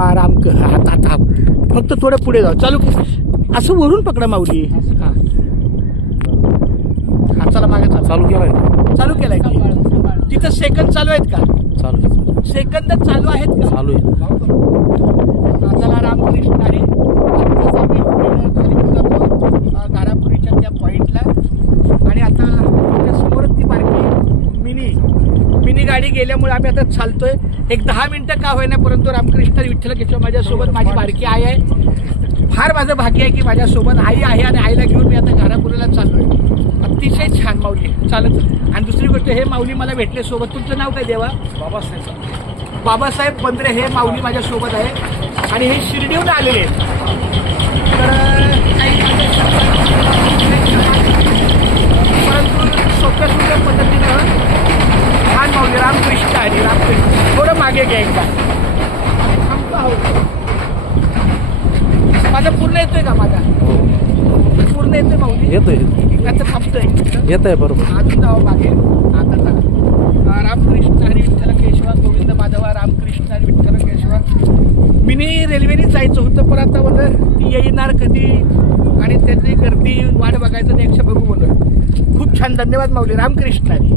आराम कर. आता फक्त थोडं पुढे जाऊ. चालू असं वरून पकडा माऊली. हा हा चला मागे चला. चालू केलाय का? तिथं सेकंद चालू आहेत का? सेकंद चालू आहेत का? चालू आहे. चला रामकृष्ण हरी. आत्ताच आम्ही खाली उतरलो घारापुरीच्या त्या पॉईंटला आणि आता त्या समोरच ती बारकी मिनी गाडी गेल्यामुळे आम्ही आता चालतोय. एक 10 मिनिटं का होईना परंतु रामकृष्ण विठ्ठल केशव माझ्यासोबत माझी बारकी आई आहे. फार माझं भाग्य आहे की माझ्यासोबत आई आहे आणि आईला घेऊन मी आता घारापुरीला चाललोय. अतिशय छान माऊली चालत. आणि दुसरी गोष्ट हे माऊली मला भेटले सोबत. तुमचं नाव काय देवा? बाबासाहेब बंद्रे हे माऊली माझ्यासोबत आहे आणि हे शिर्डीहून आलेले आहेत. परंतु सोप्या पद्धतीनं छान माऊली. रामकृष्ण आणि रामकृष्ण. थोडं मागे घ्या एकदा. माझा पूर्ण येतोय का? माझा पूर्ण येतोय माऊली? येतोय. त्याचं थांबतोय. येतंय बरोबर. अजून जावं मागे. आता चला. रामकृष्ण हरी विठ्ठल केशवा गोविंद माधवा. रामकृष्ण हरी विठ्ठल केशवा. मिनी रेल्वेने जायचं होतं पण आता बोललं ती येणार कधी आणि त्याची गर्दी वाट बघायचं त्यापेक्षा बघू बोललं. खूप छान. धन्यवाद माऊली. रामकृष्ण हरी.